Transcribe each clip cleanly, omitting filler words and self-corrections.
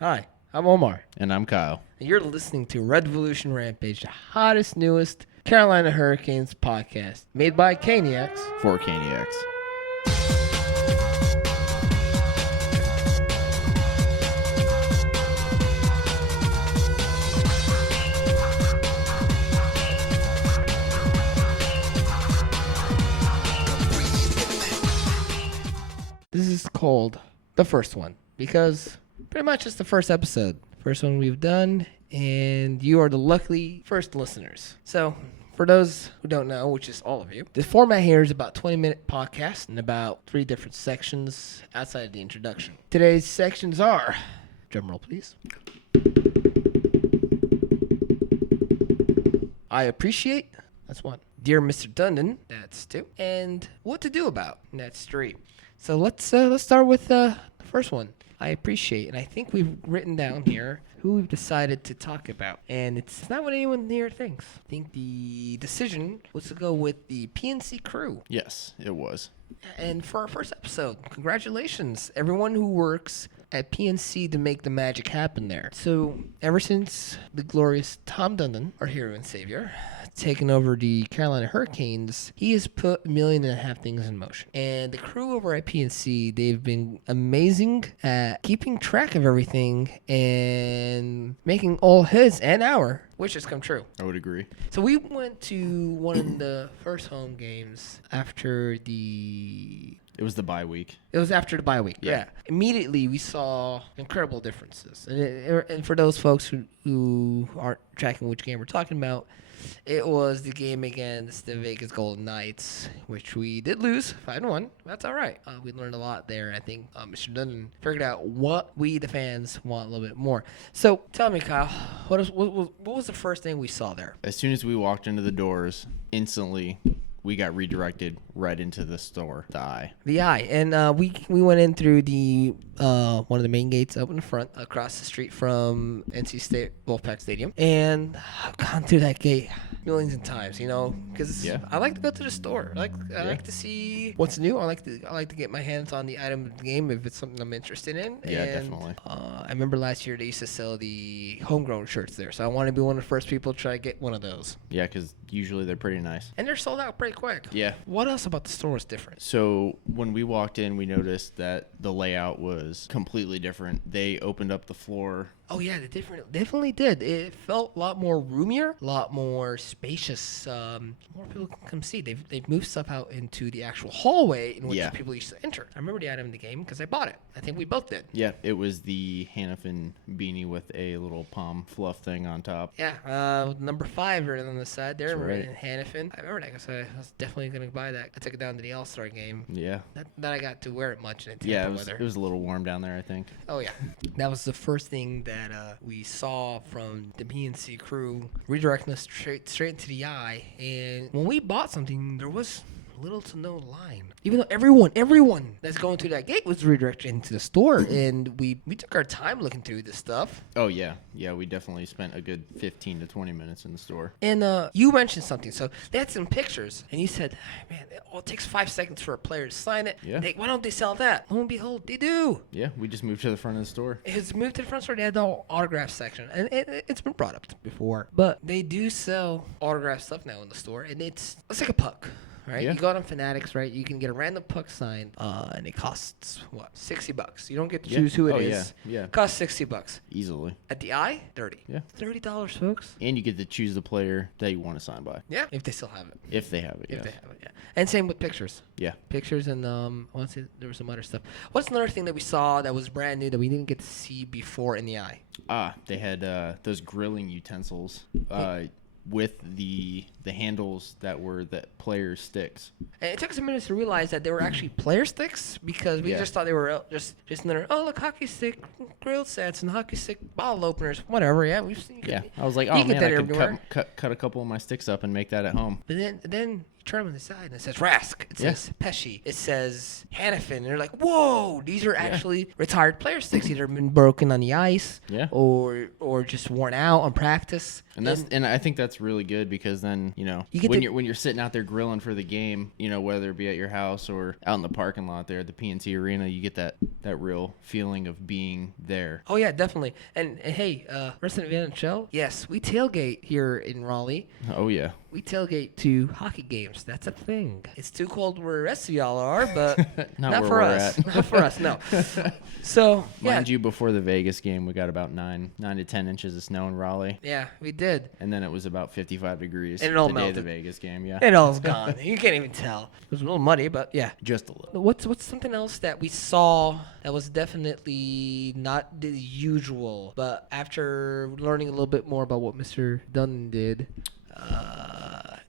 Hi, I'm Omar, And I'm Kyle. and you're listening to Red Revolution Rampage, the hottest, newest Carolina Hurricanes podcast, made by Caniacs. For Caniacs. This is called the first one because pretty much it's the first episode, first one we've done, and you are the lucky first listeners. So, for those who don't know, which is all of you, the format here is about 20-minute podcast and about 3 different sections outside of the introduction. Today's sections are, drumroll please, I appreciate, that's 1. Dear Mr. Dundon, that's 2. And what to do about, that's 3. So let's start with the first one. I appreciate, and I think we've written down here who we've decided to talk about, and it's not what anyone here thinks. I think the decision was to go with the PNC crew. Yes, it was. And for our first episode, congratulations, everyone who works at PNC to make the magic happen there. So ever since the glorious Tom Dundon, our hero and savior, taken over the Carolina Hurricanes, he has put 1.5 million things in motion. And the crew over at PNC, they've been amazing at keeping track of everything and making all his and our wishes come true. I would agree. So we went to one of the first home games after It was the bye week. It was after the bye week. Yeah. Immediately we saw incredible differences. And for those folks who aren't tracking which game we're talking about, it was the game against the Vegas Golden Knights, which we did lose 5-1. That's all right. We learned a lot there. I think Mr. Dundon figured out what we, the fans, want a little bit more. So tell me, Kyle, what was the first thing we saw there? As soon as we walked into the doors, instantly we got redirected right into the store, the eye. The eye. And we went in through the one of the main gates up in the front, across the street from NC State Wolfpack Stadium. And I've gone through that gate millions of times, because I like to go to the store. I like to see what's new. I like to get my hands on the item of the game if it's something I'm interested in. Yeah, and, definitely. I remember last year they used to sell the homegrown shirts there, so I want to be one of the first people to try to get one of those. Yeah, because usually they're pretty nice. And they're sold out pretty quick. Yeah. What else about the store was different? So when we walked in, we noticed that the layout was completely different. They opened up the floor. Oh yeah, they definitely did. It felt a lot more roomier, a lot more spacious. More people can come see. They've moved stuff out into the actual hallway in which people used to enter. I remember the item in the game because I bought it. I think we both did. Yeah, it was the Hannafin beanie with a little palm fluff thing on top. Yeah, number 5 right on the side there, That's right. Hannafin. I remember that because I was definitely going to buy that. I took it down to the All-Star game. Yeah. That I got to wear it much in Tampa weather. It was a little warm down there, I think. Oh yeah, that was the first thing that we saw from the PNC crew, redirecting us straight into the eye. And when we bought something, there was little to no line. Even though everyone that's going through that gate was redirected into the store, and we took our time looking through this stuff. Oh yeah, we definitely spent a good 15 to 20 minutes in the store. And you mentioned something, so they had some pictures, and you said, "Man, it takes 5 seconds for a player to sign it. Yeah. Why don't they sell that?" Lo and behold, they do. Yeah, we just moved to the front of the store. It's moved to the front store. They had the whole autograph section, and it's been brought up before, but they do sell autograph stuff now in the store, and it's like a puck. Right, Yeah. You go on Fanatics, right? You can get a random puck signed, and it costs what, $60. You don't get to choose who it is. Yeah. It costs $60. Easily. At the eye, $30. Yeah. $30, folks. And you get to choose the player that you want to sign by. Yeah, if they still have it. If they have it, If yeah. they have it, yeah. And same with pictures. Yeah. Pictures and I want to say there was some other stuff. What's another thing that we saw that was brand new that we didn't get to see before in the eye? They had those grilling utensils. With the handles that were the player sticks. And it took us a minute to realize that they were actually player sticks because we just thought they were just another, look, hockey stick grill sets and hockey stick bottle openers, whatever. Yeah, we've seen. I was like, you oh get man, that I could everywhere. cut a couple of my sticks up and make that at home. But then you turn them on the side and it says Rask. It says Pesci. It says Hannafin. And they're like, whoa, these are actually retired player sticks. Either been broken on the ice or just worn out on practice. And I think that's really good because then, when you're sitting out there grilling for the game, whether it be at your house or out in the parking lot there at the PNC Arena, you get that that real feeling of being there. Oh yeah, definitely. And hey, resident of NHL, yes, we tailgate here in Raleigh. Oh yeah. We tailgate to hockey games. That's a thing. It's too cold where the rest of y'all are, but not where for we're us. at. Not for us, no. So, yeah. Mind you, before the Vegas game, we got about 9 to 10 inches of snow in Raleigh. Yeah, we did. And then it was about 55 degrees And it all the day melted. of the Vegas game, yeah. It all's gone. You can't even tell. It was a little muddy, but yeah. Just a little. What's something else that we saw that was definitely not the usual, but after learning a little bit more about what Mr. Dunn did,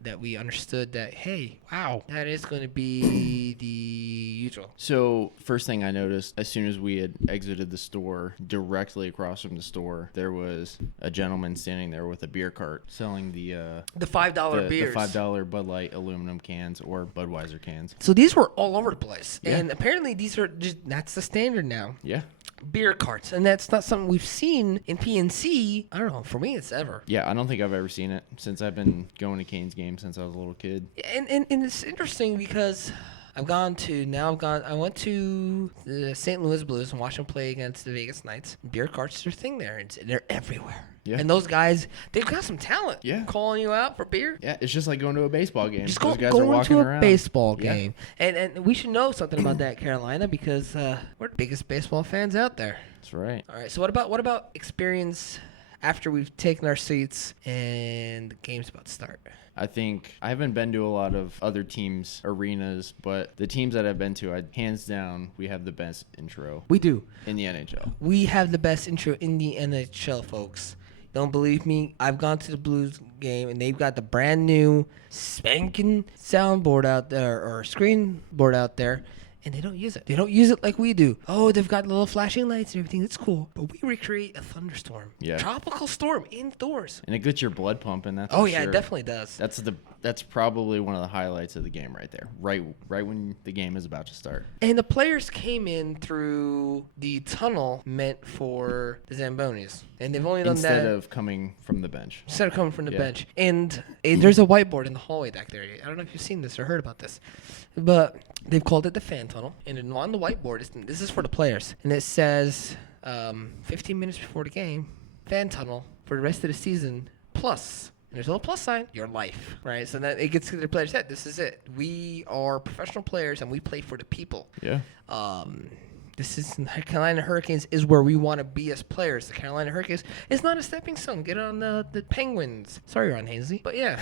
that we understood that, hey, wow, that is going to be the usual. So first thing I noticed, as soon as we had exited the store, directly across from the store, there was a gentleman standing there with a beer cart selling the $5 beers. The $5 Bud Light aluminum cans or Budweiser cans. So these were all over the place. Yeah. And apparently these are that's the standard now. Yeah. Beer carts. And that's not something we've seen in PNC. I don't know. For me, it's ever. Yeah, I don't think I've ever seen it since I've been going to Canes games since I was a little kid. And it's interesting because I went to the St. Louis Blues and watched them play against the Vegas Knights. Beer carts are a thing there. They're everywhere. Yeah. And those guys, they've got some talent. Yeah. Calling you out for beer. Yeah, it's just like going to a baseball game. Just Those guys are going walking to a around. baseball Yeah. game. And we should know something about that, Carolina, because we're the biggest baseball fans out there. That's right. All right, so what about experience after we've taken our seats and the game's about to start? I think I haven't been to a lot of other teams' arenas, but the teams that I've been to, hands down, we have the best intro We do. in the NHL. We have the best intro in the NHL, folks. Don't believe me? I've gone to the Blues game, and they've got the brand new spanking soundboard out there, or screen board out there, and they don't use it. They don't use it like we do. Oh, they've got little flashing lights and everything. That's cool. But we recreate a thunderstorm. Yeah. Tropical storm indoors. And it gets your blood pumping. That's Oh, for yeah, sure. it definitely does. That's probably one of the highlights of the game right there. Right when the game is about to start. And the players came in through the tunnel meant for the Zambonis. And they've only done Instead that of coming from the bench. instead of coming from the Yeah. bench. And there's a whiteboard in the hallway back there. I don't know if you've seen this or heard about this, but they've called it the fan tunnel. And on the whiteboard, this is for the players. And it says 15 minutes before the game, fan tunnel for the rest of the season, plus. And there's a little plus sign, your life, right? So that it gets to the players' head. This is it. We are professional players, and we play for the people. Yeah. This is the Carolina Hurricanes is where we want to be as players. The Carolina Hurricanes is not a stepping stone. Get on the Penguins. Sorry, Ron Hainsey, but yeah.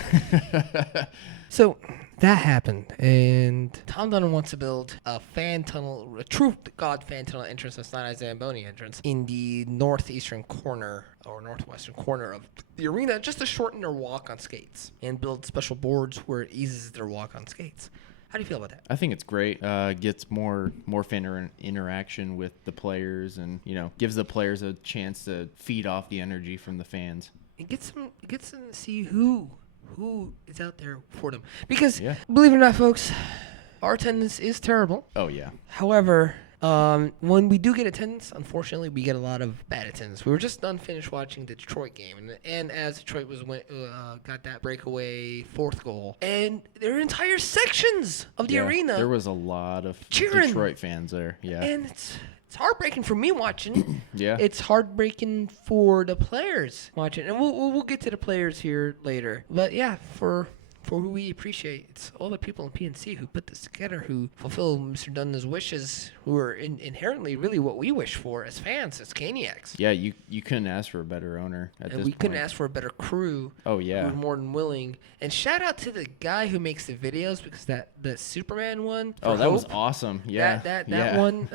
So that happened, and Tom Dunn wants to build a fan tunnel, a true God fan tunnel entrance that's not a Zamboni entrance, in the northeastern corner or northwestern corner of the arena, just to shorten their walk on skates and build special boards where it eases their walk on skates. How do you feel about that? I think it's great. Gets more fan interaction with the players, and gives the players a chance to feed off the energy from the fans. It gets them to see who is out there for them. Because, Yeah. believe it or not, folks, our attendance is terrible. Oh yeah. However, when we do get attendance, unfortunately, we get a lot of bad attendance. We were just finished watching the Detroit game, and as Detroit got that breakaway fourth goal, and there are entire sections of the arena There was a lot of cheering. Detroit fans there. Yeah. and it's heartbreaking for me watching. Yeah. It's heartbreaking for the players watching, and we'll get to the players here later. But yeah, for who we appreciate, it's all the people in PNC who put this together, wwho fulfill Mr. Dunn's wishes, who are inherently really what we wish for as fans, as Caniacs. Yeah, you couldn't ask for a better owner at And this we point. couldn't ask for a better crew. Oh yeah. Who's more than willing. And shout out to the guy who makes the videos, because the Superman one. Oh, for that was Hope, awesome. Yeah. That yeah. one.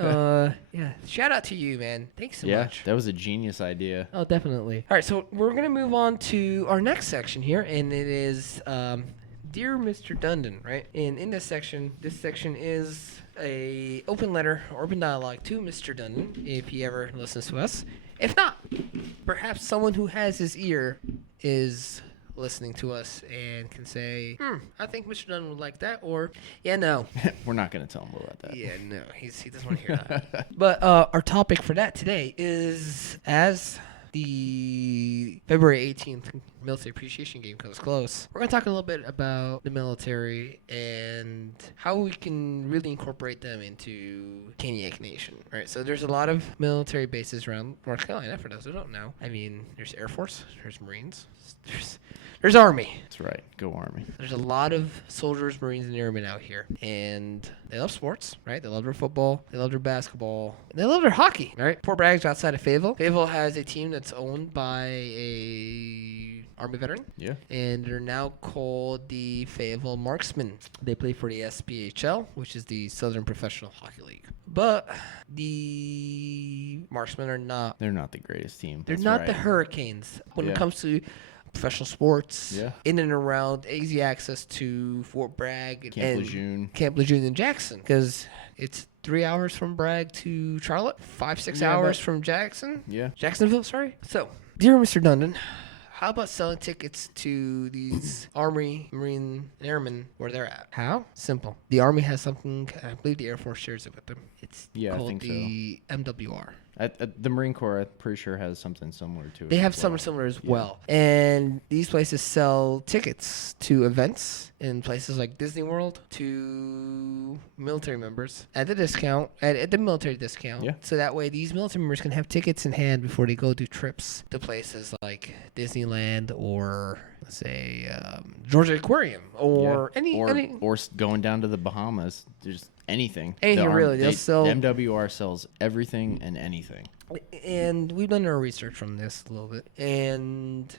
Yeah. Shout out to you, man. Thanks so Yeah, much. that was a genius idea. Oh, definitely. All right, so we're gonna move on to our next section here, and it is Dear Mr. Dundon, right? And in this section is a open letter, open dialogue to Mr. Dundon, if he ever listens to us. If not, perhaps someone who has his ear is listening to us and can say, I think Mr. Dundon would like that, or, yeah, no. We're not going to tell him about that. Yeah, no, he doesn't want to hear that. But our topic for that today is, as the February 18th military appreciation game comes close, we're going to talk a little bit about the military and how we can really incorporate them into Caniac Nation, right? So there's a lot of military bases around North Carolina, for those who don't know. I mean, there's Air Force, there's Marines, there's Army. That's right. Go Army. There's a lot of soldiers, Marines, and airmen out here, and they love sports, right? They love their football, they love their basketball, and they love their hockey, right? Fort Bragg's outside of Fayetteville. Fayetteville has a team that's owned by a Army veteran. Yeah. And they're now called the Fayetteville Marksmen. They play for the SPHL, which is the Southern Professional Hockey League. But the Marksmen are not. They're not the greatest team. They're That's not right. the Hurricanes when it Yeah. comes to professional sports. Yeah. In and around, easy access to Fort Bragg Camp Lejeune. Camp Lejeune and Jackson, because it's 3 hours from Bragg to Charlotte, 5-6 Yeah, hours but- from Jacksonville. Sorry. So, dear Mr. Dundon, how about selling tickets to these Army, Marine, and Airmen where they're at? How? Simple. The Army has something, I believe the Air Force shares it with them. It's Yeah, I called think so. the MWR. At the Marine Corps, I'm pretty sure, has something similar to it. They have as something well. similar as Yeah. well. And these places sell tickets to events in places like Disney World to military members at the discount, at the military discount. Yeah. So that way these military members can have tickets in hand before they go do trips to places like Disneyland or, let's say, Georgia Aquarium or Yeah. any or going down to the Bahamas. Just anything. Anything, really. They'll sell- The MWR sells everything and anything. And we've done our research on this a little bit. And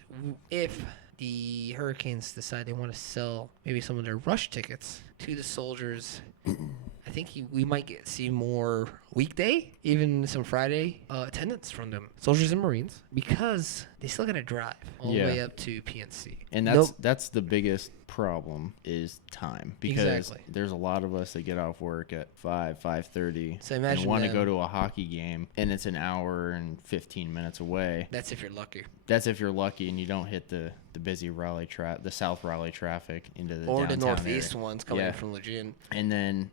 if the Hurricanes decide they want to sell maybe some of their rush tickets to the soldiers, I think we might see more weekday, even some Friday attendance from them, soldiers and Marines, because they still got to drive all the Yeah. way up to PNC. And that's the biggest problem is time, because Exactly. there's a lot of us that get off work at 5:30 So imagine and want to them. go to a hockey game, and it's an hour and 15 minutes away. That's if you're lucky. That's if you're lucky and you don't hit the busy Raleigh the South Raleigh traffic into the Or the downtown northeast area. ones coming Yeah. in from Lejeune. And then,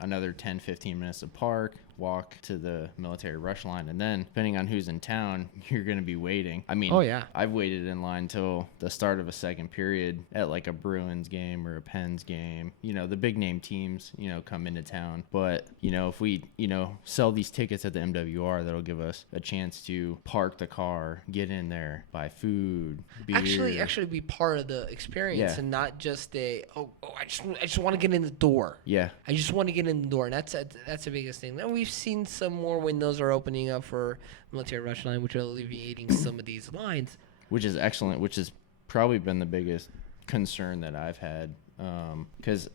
another 10-15 minutes to park, walk to the military rush line, and then depending on who's in town, you're going to be waiting. I mean, Oh, yeah. I've waited in line till the start of a second period at like a Bruins game or a Pens game. The big name teams, come into town. But, if we, sell these tickets at the MWR, that'll give us a chance to park the car, get in there, buy food, beer. Actually be part of the experience Yeah. and not just I just want to get in the door. Yeah. I just want to get in the door, and that's the biggest thing. Now we've seen some more windows are opening up for military rush line, which are alleviating some of these lines. Which is excellent, which has probably been the biggest concern that I've had. Because,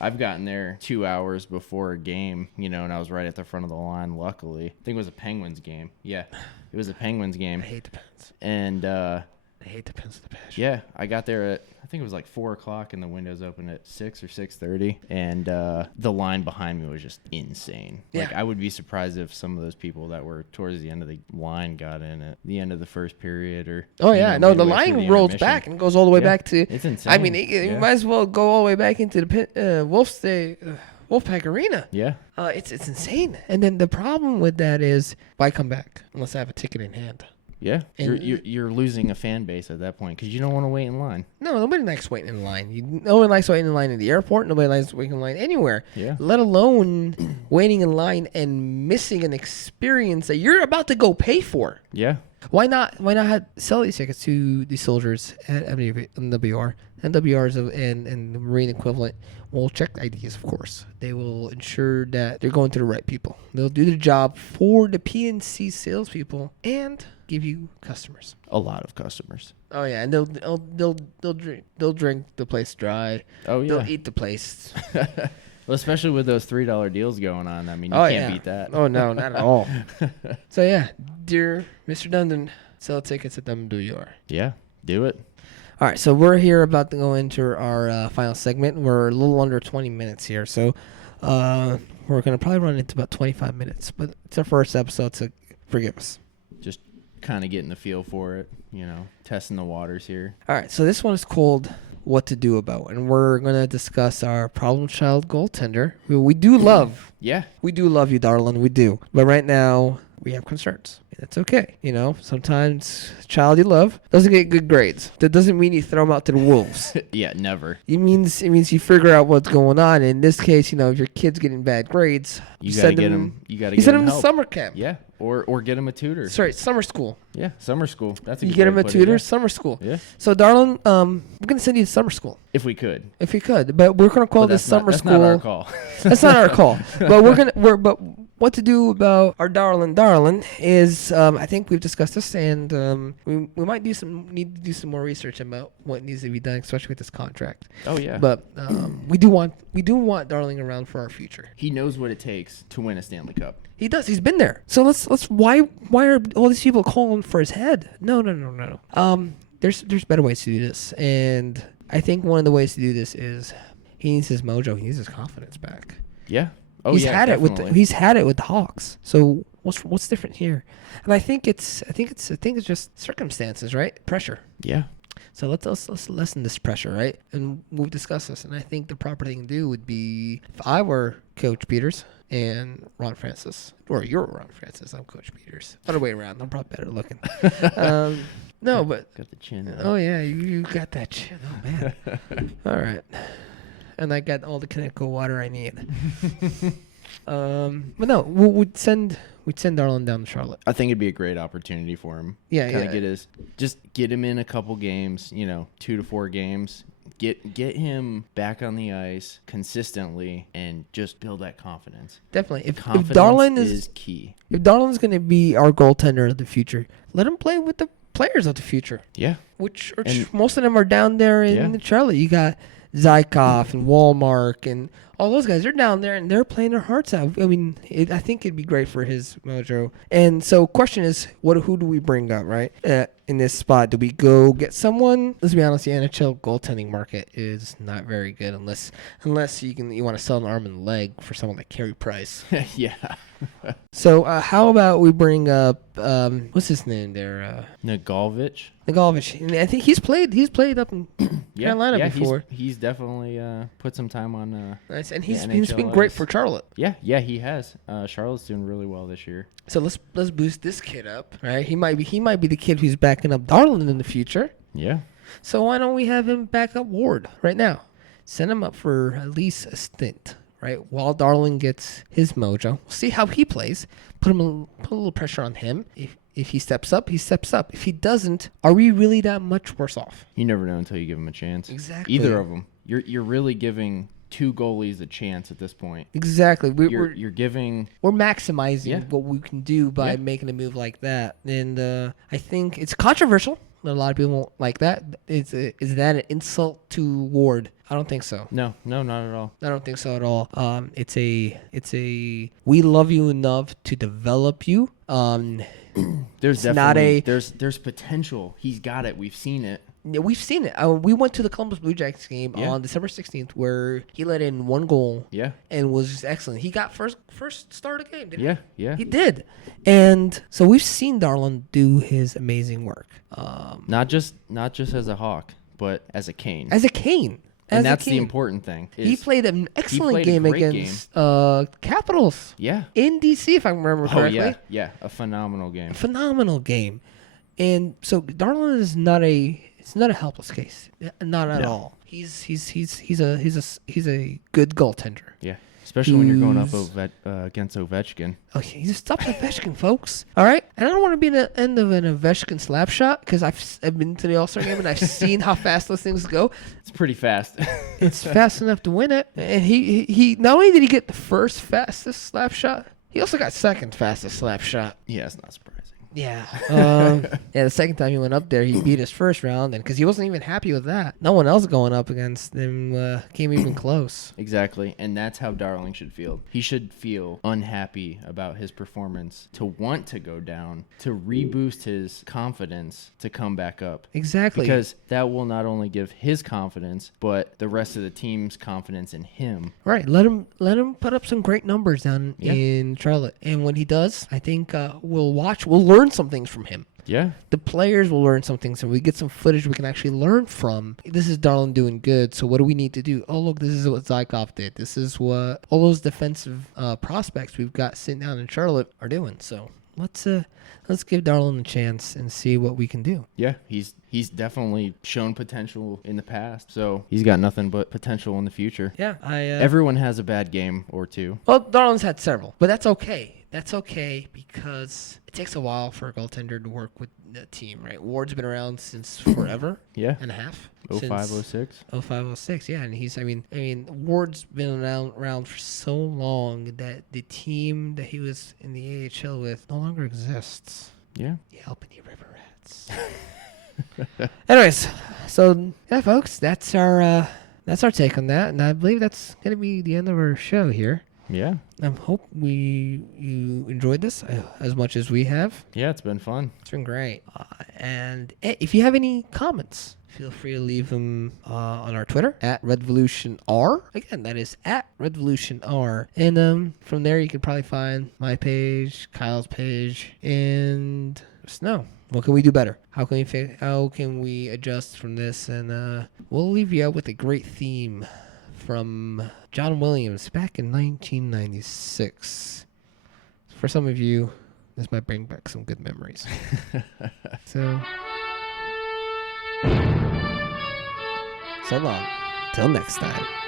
I've gotten there 2 hours before a game, and I was right at the front of the line, luckily. I think it was a Penguins game. Yeah, it was a Penguins game. I hate the Pens. And, I hate the Pens with the passion. yeah, I got there at, I think it was like 4 o'clock, and the windows opened at 6 or 6:30. And the line behind me was just insane. Like, Yeah. I would be surprised if some of those people that were towards the end of the line got in at the end of the first period or. Oh yeah, no, the midway through line the rolls intermission. back and goes all the way Yeah, back to. it's insane. I mean, you Yeah. might as well go all the way back into the Wolfpack Arena. Yeah. It's insane. And then the problem with that is, why come back unless I have a ticket in hand? Yeah, And- you're losing a fan base at that point because you don't want to wait in line. No, nobody likes waiting in line. Nobody likes waiting in line at the airport. Nobody likes waiting in line anywhere. Yeah. Let alone waiting in line and missing an experience that you're about to go pay for. Yeah, Why not sell these tickets to the soldiers at MWR? MWRs and the Marine equivalent will check IDs, of course. They will ensure that they're going to the right people. They'll do the job for the PNC salespeople and give you customers. a lot of customers. Oh yeah, and they'll drink the place dry. Oh yeah, They'll eat the place. well, especially with those $3 deals going on. I mean, you Oh can't yeah. beat that. Oh no, not at all. So yeah, dear Mr. Dundon, sell tickets at MWR. Yeah, do it. All right, so we're here about to go into our final segment. We're a little under 20 minutes here, so we're going to probably run into about 25 minutes. But it's our first episode, so forgive us. Just kind of getting the feel for it. Testing the waters here. All right, so this one is called What to Do About, and we're going to discuss our problem child goaltender, who we do love. Yeah, We do love you, darling. We do. But right now, we have concerns. That's okay. Sometimes child you love doesn't get good grades. That doesn't mean you throw them out to the wolves. Yeah, never. It means you figure out what's going on. In this case, if your kid's getting bad grades, You gotta get him. You gotta get send him him to help. summer camp. Yeah, or get him a tutor. Sorry, summer school. Yeah, summer school. That's a You good get way him to a put it, tutor, yeah. summer school. Yeah, So, darling, we're gonna send you to summer school if we could. if we could, but we're gonna call But this summer that's school. not our call. That's not our call. But what to do about our darling is I think we've discussed this, and we might need to do some more research about what needs to be done, especially with this contract. Oh yeah. But we do want Darling around for our future. He knows what it takes to win a Stanley Cup. He does. He's been there. So let's why are all these people calling for his head? No. There's better ways to do this, and I think one of the ways to do this is he needs his mojo. He needs his confidence back. Yeah. Oh he's yeah. had definitely. it with he's had it with the Hawks. So what's different here? And I think it's just circumstances, right? Pressure. Yeah. So let's lessen this pressure, right? And we've discussed this, and I think the proper thing to do would be if I were Coach Peters and Ron Francis, or you're Ron Francis, I'm Coach Peters. Other way around, I'm probably better looking. No, but Got the chin. oh yeah, you got that chin. Oh man. All right. And I got all the Connecticut water I need. But no, we'd send Darlin down to Charlotte. I think it'd be a great opportunity for him. Yeah, Kind of get him in a couple games, 2 to 4 games. Get him back on the ice consistently and just build that confidence. Definitely. If Confidence Darlin is key. If Darlin's going to be our goaltender of the future, let him play with the players of the future. Yeah. Which And- most of them are down there in Charlotte. You got Zykov and Walmark and all those guys. They're down there and they're playing their hearts out. I mean, I think it'd be great for his mojo. And so, question is, who do we bring up, right? In this spot, do we go get someone? Let's be honest, the NHL goaltending market is not very good unless you want to sell an arm and leg for someone like Carey Price. Yeah. So how about we bring up what's his name there? Nagalvich. Nagalvich. And I think he's played up in Carolina before. He's definitely put some time on. Nice, and the he's been NHL great ice. for Charlotte. Yeah, he has. Charlotte's doing really well this year. So let's boost this kid up, right? He might be the kid who's backing up Darlin in the future. Yeah. So why don't we have him back up Ward right now? Send him up for at least a stint, right? While Darlin gets his mojo. We'll see how he plays. Put a little pressure on him. If he steps up, he steps up. If he doesn't, are we really that much worse off? You never know until you give him a chance. Exactly. Either of them. You're really giving 2 goalies a chance at this point. Exactly. You're giving. We're maximizing what we can do by making a move like that. And I think it's controversial. A lot of people won't like that. Is that an insult to Ward? I don't think so. No, not at all. I don't think so at all. It's a we love you enough to develop you. There's definitely there's potential. He's got it. We've seen it. Yeah, we've seen it. We went to the Columbus Blue Jackets game on December 16th where he let in 1 goal. Yeah. And was just excellent. He got first start of the game, didn't he? Yeah. He did. And so we've seen Darlin do his amazing work. Not just as a Hawk, but as a Cane. As a Cane. And that's the important thing. He played an excellent game great against Capitals. Yeah. In DC, if I remember correctly. Oh, yeah. A phenomenal game. Phenomenal game. And so Darlin is not a helpless case. Not at all. He's a good goaltender. Yeah. Especially when you're going up against Ovechkin. Okay, just stop Ovechkin, folks. All right? And I don't want to be the end of an Ovechkin slap shot because I've been to the All-Star game and I've seen how fast those things go. It's pretty fast. It's fast enough to win it. And he not only did he get the first fastest slap shot, he also got second fastest slap shot. Yeah, it's not surprising. Yeah. The second time he went up there, he beat his first round, and because he wasn't even happy with that. No one else going up against him came even close. Exactly, and that's how Darling should feel. He should feel unhappy about his performance, to want to go down, to reboost his confidence to come back up. Exactly. Because that will not only give his confidence, but the rest of the team's confidence in him. Right. Let him put up some great numbers down in Charlotte, and when he does, I think we'll learn some things from him. Yeah. The players will learn some things, and we get some footage we can actually learn from. This is Darlin doing good, so what do we need to do? Oh, look, this is what Zykov did. This is what all those defensive prospects we've got sitting down in Charlotte are doing. So let's let's give Darlin a chance and see what we can do. Yeah, he's definitely shown potential in the past, so he's got nothing but potential in the future. Yeah, Everyone has a bad game or two. well, Darlin's had several, but that's okay. That's okay because it takes a while for a goaltender to work with the team, right? Ward's been around since forever. Yeah. And a half. 05, 06. 05, 06, yeah. And I mean, Ward's been around for so long that the team that he was in the AHL with no longer exists. Yeah. The Albany River Rats. Anyways, so yeah, folks, that's our take on that, and I believe that's gonna be the end of our show here. Yeah. I hope you enjoyed this as much as we have. Yeah, it's been fun. It's been great. And if you have any comments, feel free to leave them on our Twitter at RedvolutionR. Again, that is at RedvolutionR. And from there, you can probably find my page, Kyle's page, and just know what can we do better. How can we adjust from this? And we'll leave you out with a great theme from John Williams back in 1996. For some of you, this might bring back some good memories. So long. Till next time.